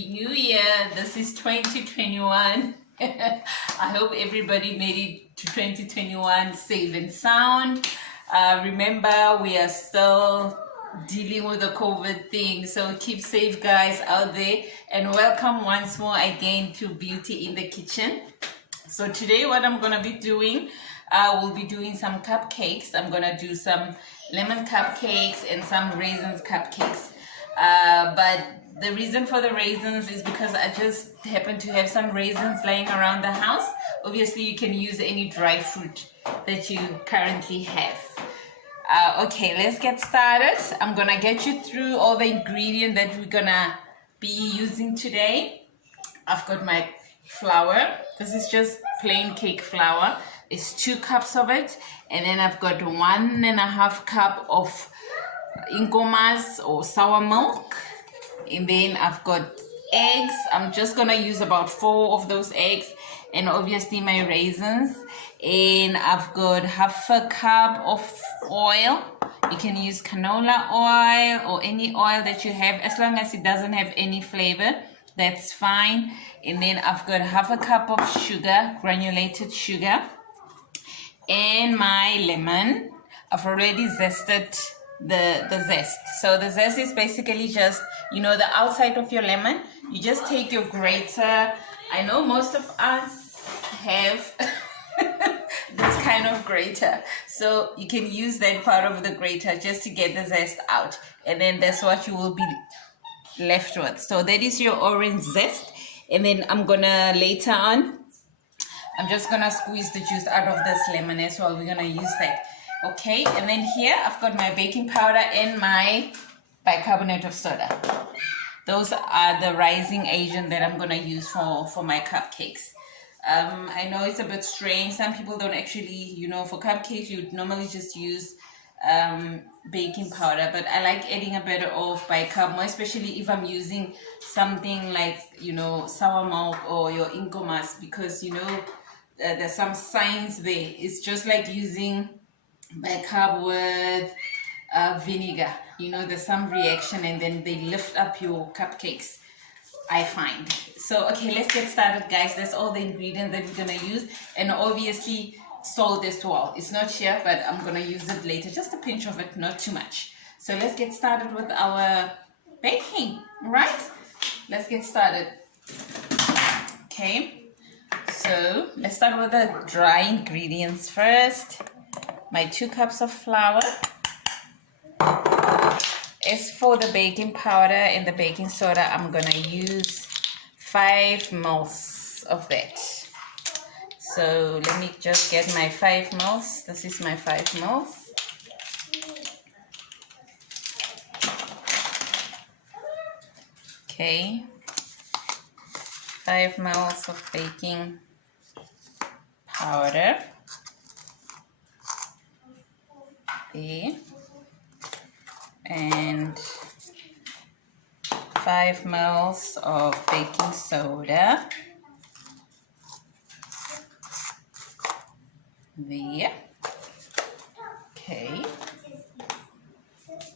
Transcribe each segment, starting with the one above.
Happy New Year. This is 2021. I hope everybody made it to 2021 safe and sound. Remember, we are still dealing with the COVID thing, so keep safe, guys, out there. And welcome once more again to Beauty in the Kitchen. So today what I'm going to be doing, we'll be doing some cupcakes. I'm going to do some lemon cupcakes and some raisins cupcakes. But the reason for the raisins is because I just happen to have some raisins laying around the house. Obviously, you can use any dry fruit that you currently have. Okay, let's get started. I'm going to get you through all the ingredients that we're going to be using today. I've got my flour. This is just plain cake flour. It's 2 cups of it. And then I've got 1.5 cup of ingomas or sour milk, and then I've got eggs. I'm just gonna use about 4 of those eggs, and obviously my raisins. And I've got 1/2 cup of oil. You can use canola oil or any oil that you have, as long as it doesn't have any flavor, that's fine. And then I've got 1/2 cup of sugar, granulated sugar, and my lemon. I've already zested the zest. So the zest is basically just, you know, the outside of your lemon. You just take your grater. I know most of us have this kind of grater, so you can use that part of the grater just to get the zest out, and then that's what you will be left with. So that is your orange zest. And then I'm gonna later on, I'm just gonna squeeze the juice out of this lemon as well. We're gonna use that. Okay, and then here I've got my baking powder and my bicarbonate of soda. Those are the rising agent that I'm gonna use for my cupcakes. I know it's a bit strange. Some people don't actually, you know, for cupcakes you would normally just use baking powder, but I like adding a bit of bicarbonate, especially if I'm using something like, you know, sour milk or your ingomas, because, you know, there's some science there. It's just like using bicarb with vinegar. You know, there's some reaction, and then they lift up your cupcakes, I find. So okay, let's get started, guys. That's all the ingredients that we're gonna use, and obviously salt as well. It's not here, but I'm gonna use it later, just a pinch of it, not too much. So let's get started with our baking. All right, let's get started. Okay, so let's start with the dry ingredients first. My 2 cups of flour. As for the baking powder and the baking soda, I'm gonna use 5 mils of that. So let me just get my 5 mils. This is my 5 mils. Okay, 5 mils of baking powder. Okay. And 5 mils of baking soda. There. Okay.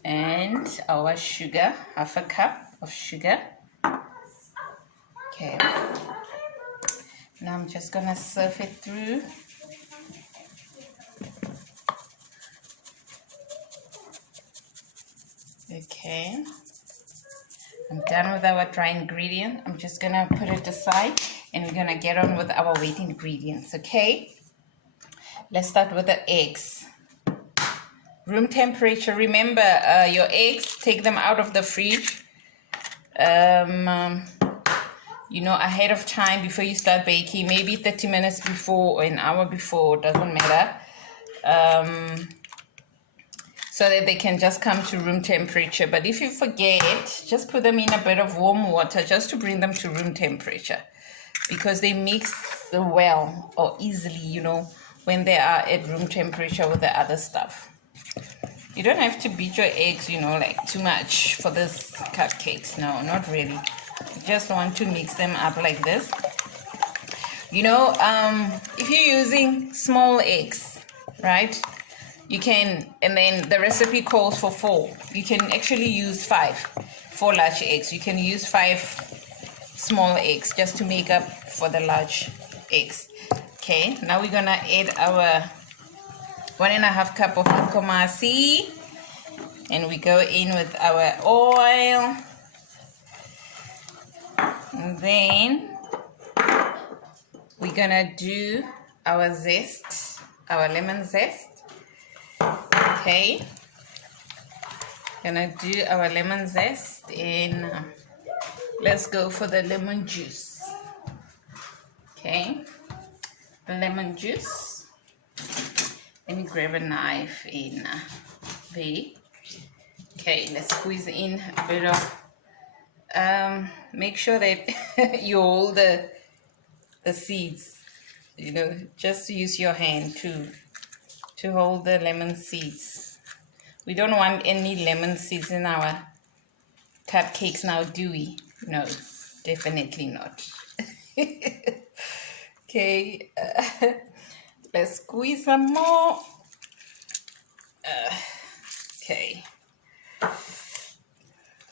And our sugar, 1/2 cup of sugar. Okay. Now I'm just gonna sieve it through. Okay, I'm done with our dry ingredient. I'm just gonna put it aside, and we're gonna get on with our wet ingredients. Okay, let's start with the eggs. Room temperature. Remember, your eggs, take them out of the fridge, you know, ahead of time before you start baking. Maybe 30 minutes before or an hour before, doesn't matter. So that they can just come to room temperature. But if you forget, just put them in a bit of warm water just to bring them to room temperature, because they mix well or easily, you know, when they are at room temperature with the other stuff. You don't have to beat your eggs, you know, like too much for this cupcakes. No, not really. You just want to mix them up like this. You know, if you're using small eggs, right? You can, and then the recipe calls for 4. You can actually use 5. 4 large eggs. You can use 5 small eggs just to make up for the large eggs. Okay, now we're gonna add our 1.5 cup of nkomasi, and we go in with our oil, and then we're gonna do our zest, our lemon zest. Okay, gonna do our lemon zest, and let's go for the lemon juice. Okay, the lemon juice. Let me grab a knife in there. Okay, let's squeeze in a bit of, make sure that you hold the seeds, you know, just use your hand to hold the lemon seeds. We don't want any lemon seeds in our cupcakes now, do we? No, definitely not. Okay, let's squeeze some more. Okay,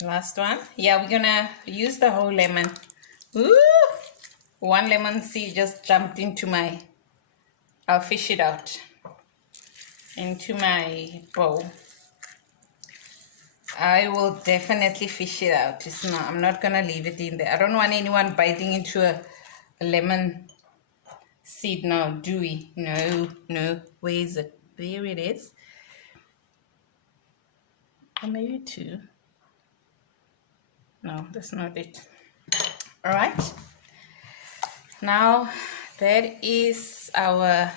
last one. Yeah, we're gonna use the whole lemon. Ooh, one lemon seed just jumped into my, I'll fish it out into my bowl. I will definitely fish it out. It's not, I'm not gonna leave it in there. I don't want anyone biting into a lemon seed now, do we? No, no. Where is it? There it is. Or maybe two. No, that's not it. All right. Now that is our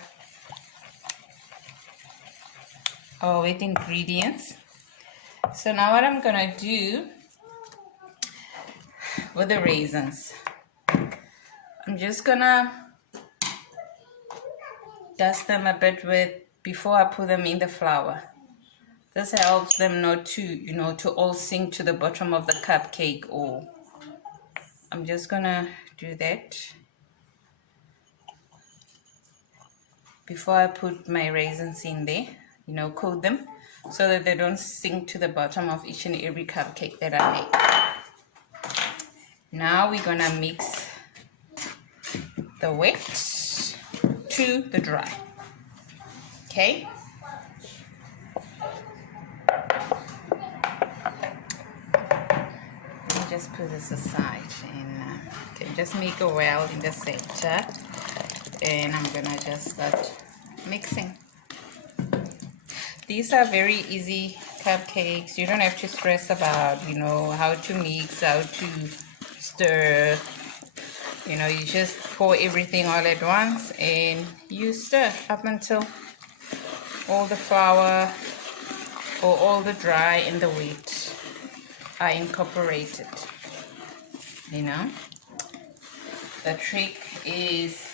wet ingredients. So now what I'm gonna do with the raisins, I'm just gonna dust them a bit with before I put them in the flour. This helps them not to, you know, to all sink to the bottom of the cupcake. Or I'm just gonna do that before I put my raisins in there, you know, coat them so that they don't sink to the bottom of each and every cupcake that I make. Now we're gonna mix the wet to the dry. Okay. Let me just put this aside, and okay, just make a well in the center, and I'm gonna just start mixing. These are very easy cupcakes. You don't have to stress about, you know, how to mix, how to stir. You know, you just pour everything all at once and you stir up until all the flour or all the dry and the wet are incorporated. You know, the trick is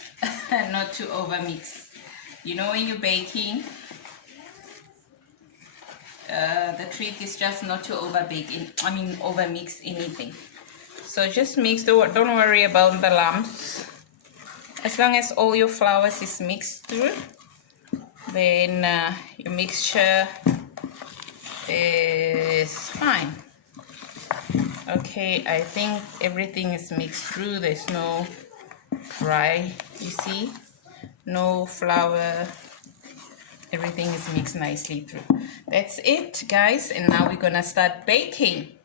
not to overmix. You know, when you're baking, the trick is just not to overmix anything. So just mix don't worry about the lumps. As long as all your flours is mixed through, then your mixture is fine. Okay, I think everything is mixed through. There's no dry, you see, no flour. Everything is mixed nicely through. That's it, guys, and now we're gonna start baking.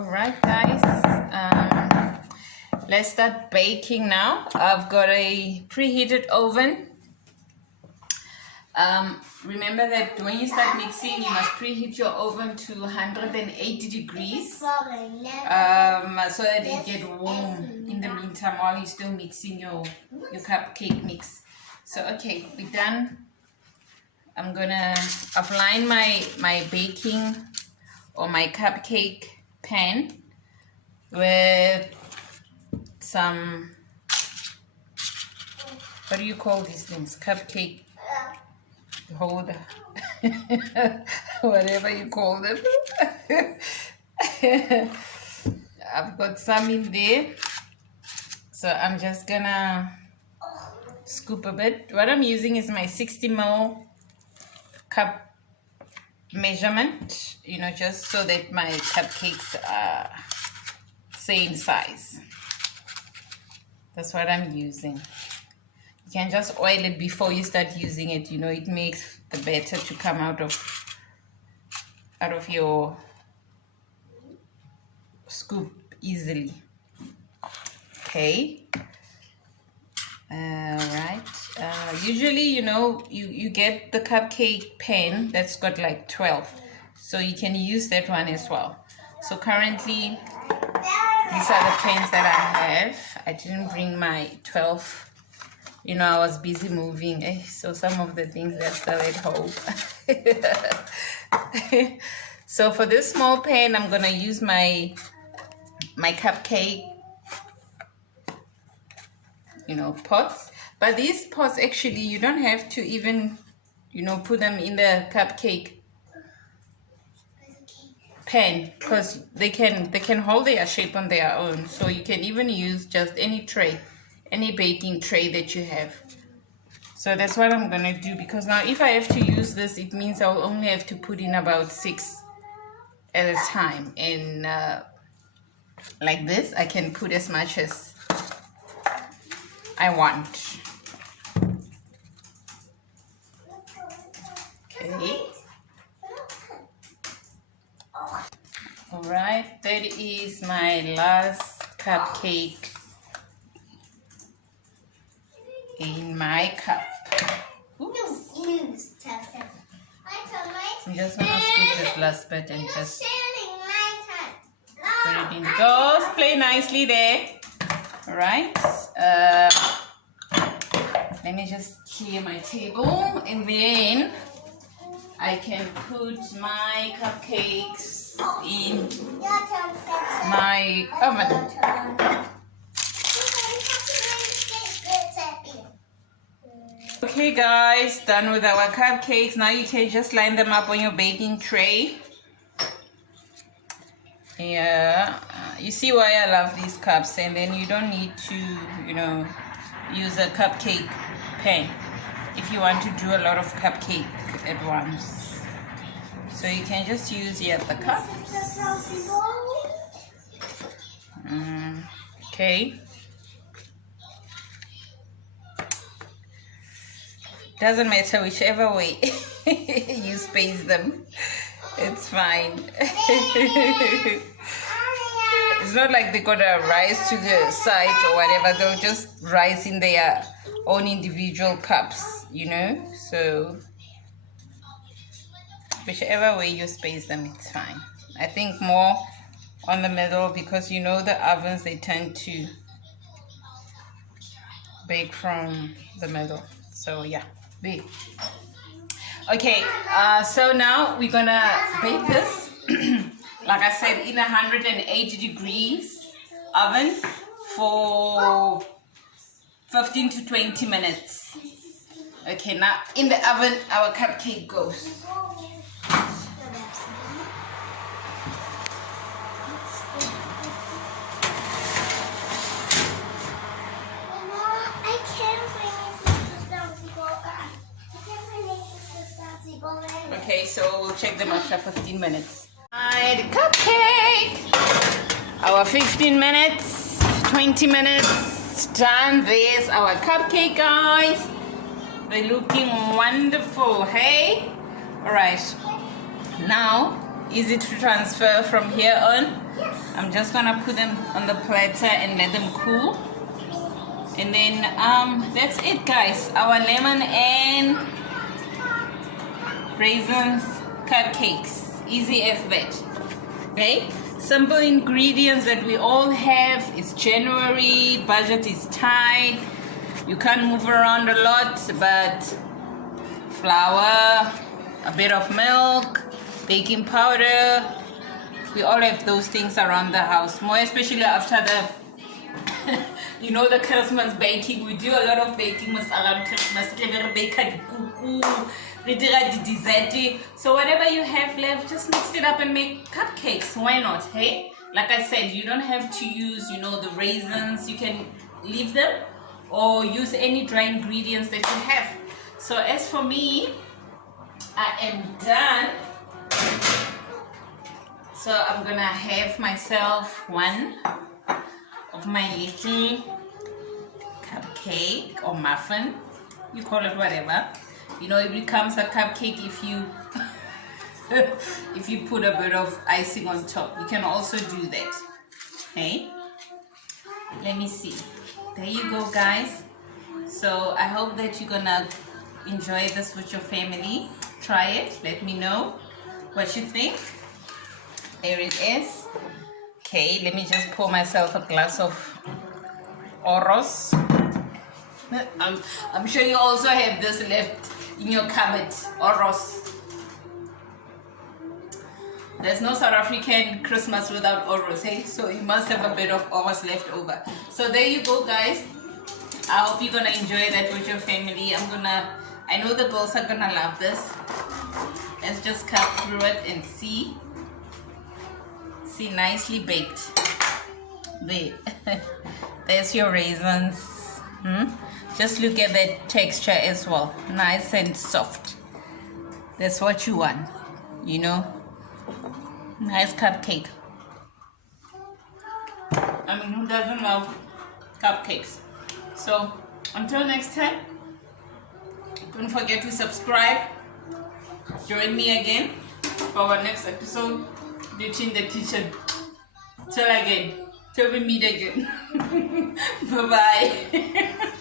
All right, guys, let's start baking now. I've got a preheated oven. Remember that when you start mixing, you must preheat your oven to 180 degrees so that it gets warm in the meantime while you're still mixing your cupcake mix. So okay, we're done. I've lined my baking or my cupcake pan with some, what do you call these things? Cupcake holder, whatever you call them. I've got some in there, so I'm just gonna scoop a bit. What I'm using is my 60 ml cup measurement, you know, just so that my cupcakes are same size. That's what I'm using. You can just oil it before you start using it. You know, it makes the batter to come out of your scoop easily. Okay. Right. Usually, you know, you get the cupcake pan that's got like 12, so you can use that one as well. So currently, these are the pans that I have. I didn't bring my 12. You know, I was busy moving, so some of the things are still at home. So for this small pan, I'm gonna use my cupcake, you know, pots. But these pots, actually, you don't have to even, you know, put them in the cupcake pan, because they can hold their shape on their own. So you can even use just any tray, any baking tray that you have. So that's what I'm gonna do, because now if I have to use this, it means I'll only have to put in about 6 at a time. And like this, I can put as much as I want. Okay. All right, that is my last cupcake in my cup. Oops. I'm just gonna scoop this last bit and just put it in. Girls, play nicely there. All right. Let me just clear my table, and then I can put my cupcakes in my oven. Okay guys, done with our cupcakes. Now you can just line them up on your baking tray. Yeah, you see why I love these cups. And then you don't need to, you know, use a cupcake pan if you want to do a lot of cupcake at once. So you can just use the cups. Okay. Doesn't matter whichever way you space them, it's fine. It's not like they gotta rise to the sides or whatever. They'll just rise in their own individual cups, you know. So whichever way you space them, it's fine. I think more on the middle, because you know the ovens, they tend to bake from the middle. So yeah, big. Okay, so now we're gonna bake this like I said, in 180 degrees oven for 15 to 20 minutes. Okay, now in the oven our cupcake goes. Okay, so we'll check them after 15 minutes. Alright, cupcake! Our 15 minutes, 20 minutes done. There's our cupcake, guys. They're looking wonderful, hey? Alright, now, easy to transfer from here on. I'm just gonna put them on the platter and let them cool. And then, that's it, guys. Our lemon and raisins cupcakes, easy as that. Okay, simple ingredients that we all have. It's January, budget is tight, you can't move around a lot, but flour, a bit of milk, baking powder, we all have those things around the house, more especially after the you know, the Christmas baking. We do a lot of baking around Christmas. So whatever you have left, just mix it up and make cupcakes. Why not, hey? Like I said, you don't have to use, you know, the raisins. You can leave them or use any dry ingredients that you have. So as for me, I am done. So I'm gonna have myself one of my little cupcake or muffin. You call it whatever. You know, it becomes a cupcake if you if you put a bit of icing on top. You can also do that. Okay, let me see. There you go, guys. So I hope that you're gonna enjoy this with your family. Try it, let me know what you think. There it is. Okay, let me just pour myself a glass of Oros. I'm sure you also have this left in your cupboard. Oros. There's no South African Christmas without Oros, hey? So you must have a bit of Oros left over. So there you go, guys. I hope you're gonna enjoy that with your family. I know the girls are gonna love this. Let's just cut through it and see. See, nicely baked. There. There's your raisins. Just look at that texture as well. Nice and soft. That's what you want, you know. Nice cupcake. I mean, who doesn't love cupcakes? So until next time, don't forget to subscribe. Join me again for our next episode, Teaching the Teacher. Till we meet again. Bye bye.